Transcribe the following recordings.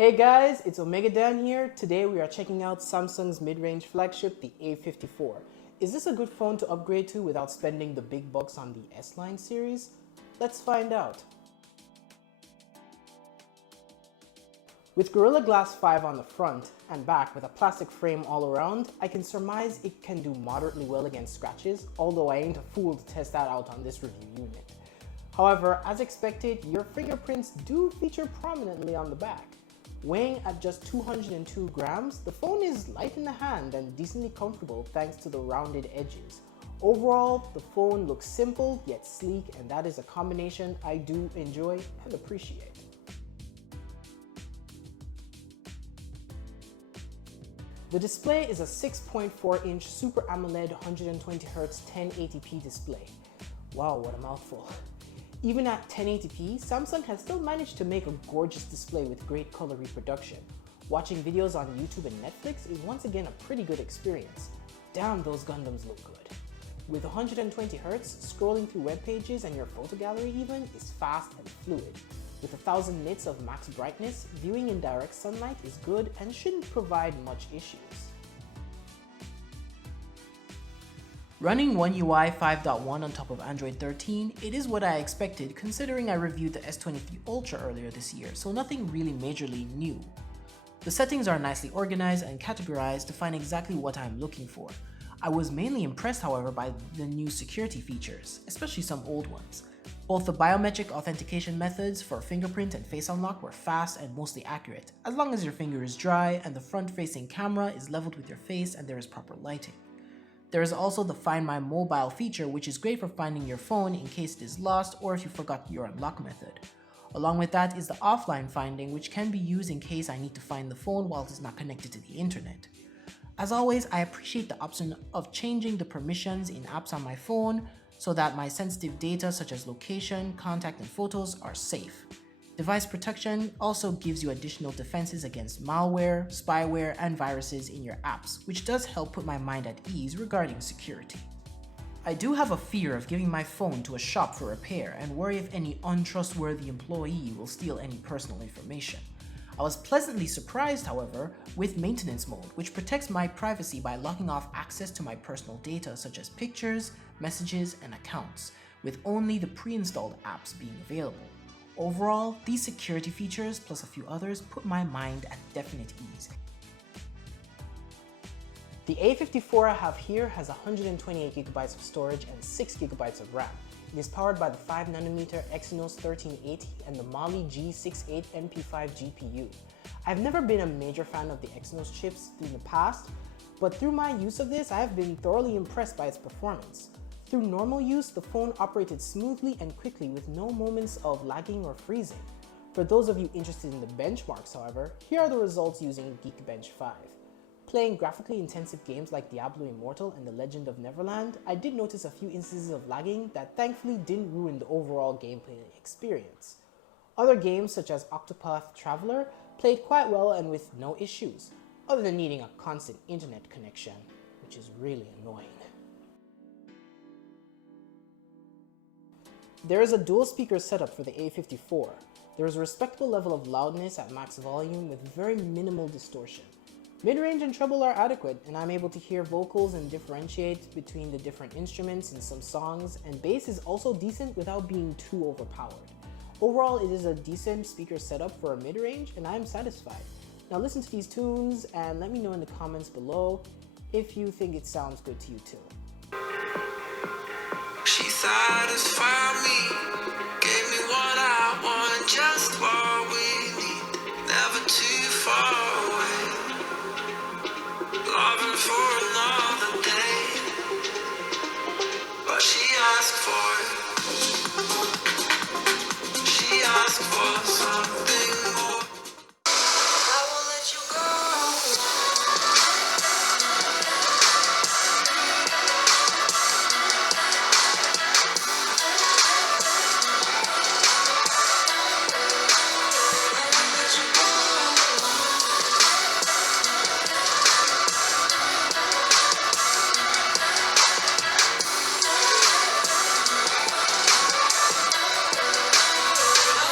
Hey guys, it's Omega Dan here. Today we are checking out Samsung's mid-range flagship, the A54. Is this a good phone to upgrade to without spending the big bucks on the S-Line series? Let's find out. With Gorilla Glass 5 on the front and back with a plastic frame all around, I can surmise it can do moderately well against scratches, although I ain't a fool to test that out on this review unit. However, as expected, your fingerprints do feature prominently on the back. Weighing at just 202 grams, the phone is light in the hand and decently comfortable thanks to the rounded edges. Overall, the phone looks simple yet sleek, and that is a combination I do enjoy and appreciate. The display is a 6.4-inch Super AMOLED 120Hz 1080p display. Wow, what a mouthful. Even at 1080p, Samsung has still managed to make a gorgeous display with great color reproduction. Watching videos on YouTube and Netflix is once again a pretty good experience. Damn, those Gundams look good. With 120Hz, scrolling through web pages and your photo gallery even is fast and fluid. With 1000 nits of max brightness, viewing in direct sunlight is good and shouldn't provide much issues. Running One UI 5.1 on top of Android 13, it is what I expected considering I reviewed the S23 Ultra earlier this year, so nothing really majorly new. The settings are nicely organized and categorized to find exactly what I'm looking for. I was mainly impressed, however, by the new security features, especially some old ones. Both the biometric authentication methods for fingerprint and face unlock were fast and mostly accurate, as long as your finger is dry and the front-facing camera is leveled with your face and there is proper lighting. There is also the Find My Mobile feature, which is great for finding your phone in case it is lost or if you forgot your unlock method. Along with that is the offline finding, which can be used in case I need to find the phone while it is not connected to the internet. As always, I appreciate the option of changing the permissions in apps on my phone so that my sensitive data such as location, contact, and photos are safe. Device protection also gives you additional defenses against malware, spyware, and viruses in your apps, which does help put my mind at ease regarding security. I do have a fear of giving my phone to a shop for repair and worry if any untrustworthy employee will steal any personal information. I was pleasantly surprised, however, with maintenance mode, which protects my privacy by locking off access to my personal data such as pictures, messages, and accounts, with only the pre-installed apps being available. Overall, these security features, plus a few others, put my mind at definite ease. The A54 I have here has 128GB of storage and 6GB of RAM. It is powered by the 5nm Exynos 1380 and the Mali G68 MP5 GPU. I've never been a major fan of the Exynos chips in the past, but through my use of this, I have been thoroughly impressed by its performance. Through normal use, the phone operated smoothly and quickly with no moments of lagging or freezing. For those of you interested in the benchmarks, however, here are the results using Geekbench 5. Playing graphically intensive games like Diablo Immortal and The Legend of Neverland, I did notice a few instances of lagging that thankfully didn't ruin the overall gameplay experience. Other games such as Octopath Traveler played quite well and with no issues, other than needing a constant internet connection, which is really annoying. There is a dual speaker setup for the A54. There is a respectable level of loudness at max volume with very minimal distortion. Mid-range and treble are adequate, and I'm able to hear vocals and differentiate between the different instruments in some songs, and bass is also decent without being too overpowered. Overall, it is a decent speaker setup for a mid-range, and I'm satisfied. Now listen to these tunes and let me know in the comments below if you think it sounds good to you too. She satisfied me, gave me what I want, just what we need, never too far away. Loving for another day, but she asked for something more. I won't let you go. I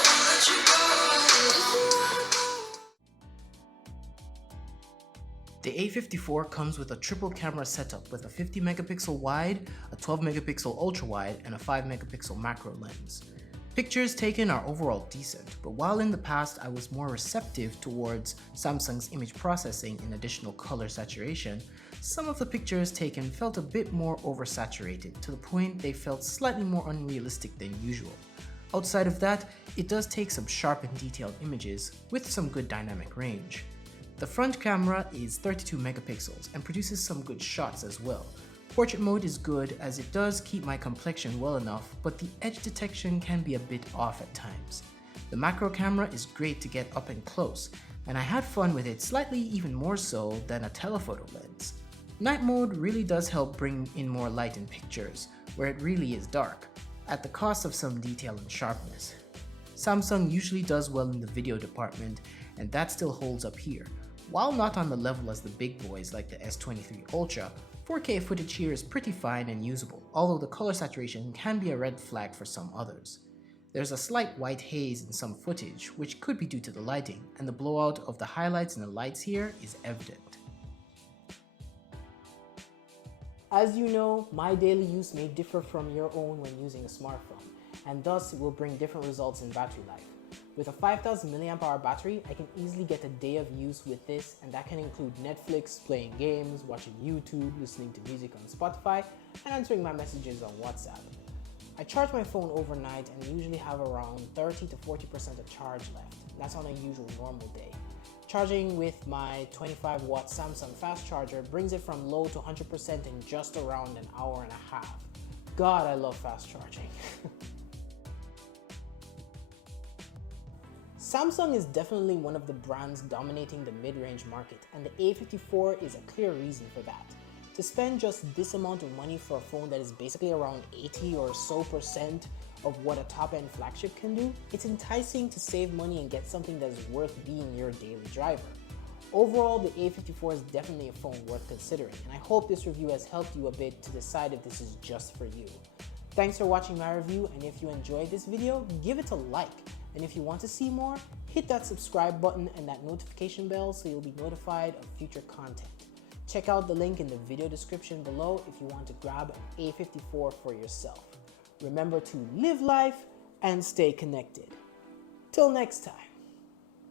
won't let you go. The A54 comes with a triple camera setup with a 50 megapixel wide, a 12 megapixel ultra wide, and a 5 megapixel macro lens. Pictures taken are overall decent, but while in the past I was more receptive towards Samsung's image processing and additional color saturation, some of the pictures taken felt a bit more oversaturated to the point they felt slightly more unrealistic than usual. Outside of that, it does take some sharp and detailed images with some good dynamic range. The front camera is 32 megapixels and produces some good shots as well. Portrait mode is good as it does keep my complexion well enough, but the edge detection can be a bit off at times. The macro camera is great to get up and close, and I had fun with it slightly even more so than a telephoto lens. Night mode really does help bring in more light in pictures, where it really is dark, at the cost of some detail and sharpness. Samsung usually does well in the video department, and that still holds up here. While not on the level as the big boys like the S23 Ultra, 4K footage here is pretty fine and usable, although the color saturation can be a red flag for some others. There's a slight white haze in some footage, which could be due to the lighting, and the blowout of the highlights and the lights here is evident. As you know, my daily use may differ from your own when using a smartphone, and thus it will bring different results in battery life. With a 5000 mAh battery, I can easily get a day of use with this, and that can include Netflix, playing games, watching YouTube, listening to music on Spotify, and answering my messages on WhatsApp. I charge my phone overnight and usually have around 30 to 40% of charge left. That's on a usual normal day. Charging with my 25 watt Samsung fast charger brings it from low to 100% in just around an hour and a half. God, I love fast charging. Samsung is definitely one of the brands dominating the mid-range market, and the A54 is a clear reason for that. To spend just this amount of money for a phone that is basically around 80 or so % of what a top-end flagship can do, it's enticing to save money and get something that is worth being your daily driver. Overall, the A54 is definitely a phone worth considering, and I hope this review has helped you a bit to decide if this is just for you. Thanks for watching my review, and if you enjoyed this video, give it a like. And if you want to see more, hit that subscribe button and that notification bell so you'll be notified of future content. Check out the link in the video description below if you want to grab an A54 for yourself. Remember to live life and stay connected. Till next time.